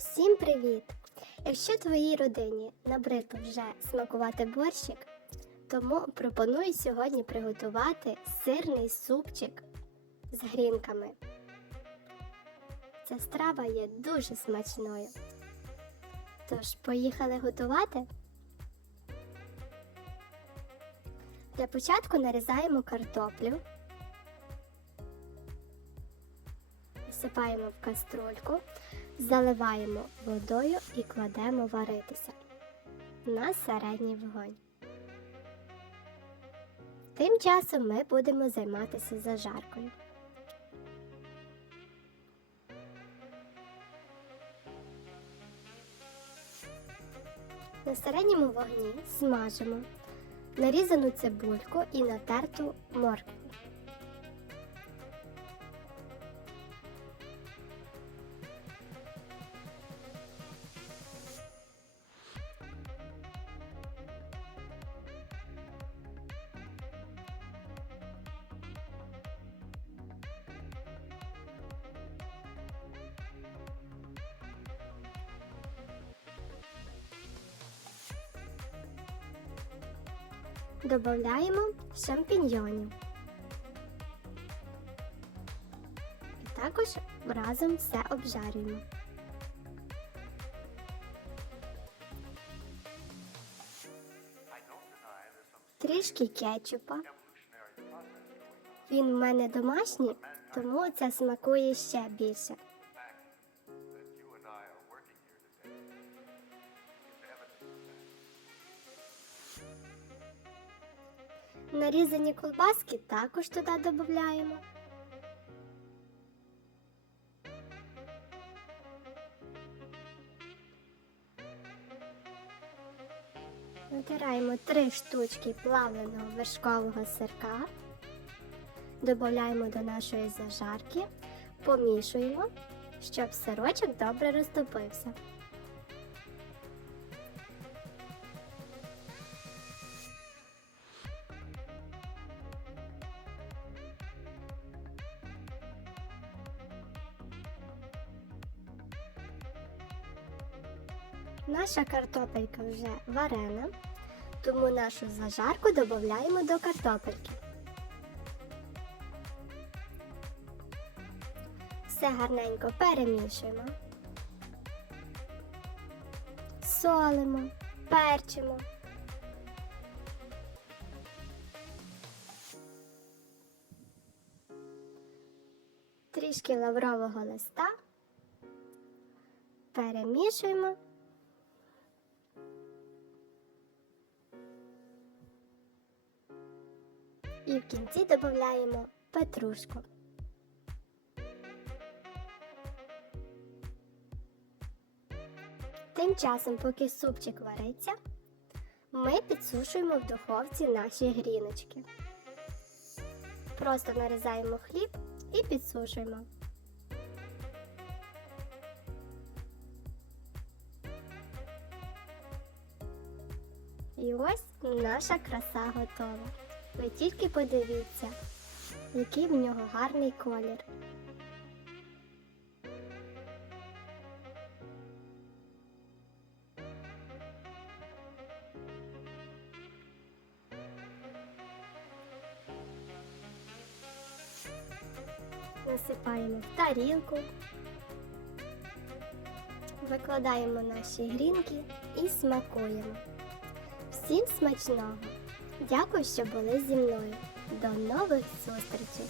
Всім привіт! Якщо твоїй родині набридло вже смакувати борщик, тому пропоную сьогодні приготувати сирний супчик з грінками. Ця страва є дуже смачною. Тож, поїхали готувати. Для початку нарізаємо картоплю, всипаємо в каструльку, заливаємо водою і кладемо варитися на середній вогонь. Тим часом ми будемо займатися зажаркою. На середньому вогні смажимо нарізану цибульку і натерту моркву. Додаємо шампіньйонів. І також разом все обжарюємо. Трішки кетчупа. Він в мене домашній, тому це смакує ще більше. Нарізані колбаски також туди додаємо. Натираємо три штучки плавленого вершкового сирка. Додаємо до нашої зажарки, помішуємо, щоб сирочок добре розтопився. Наша картопелька вже варена, тому нашу зажарку додаємо до картопельки. Все гарненько перемішуємо. Солимо, перчимо. Трішки лаврового листа. Перемішуємо. І в кінці додаємо петрушку. Тим часом, поки супчик вариться, ми підсушуємо в духовці наші гріночки. Просто нарізаємо хліб і підсушуємо. І ось наша краса готова. Ви тільки подивіться, який в нього гарний колір. Насипаємо в тарілку, викладаємо наші грінки і смакуємо. Всім смачного! Дякую, що були зі мною. До нових зустрічей!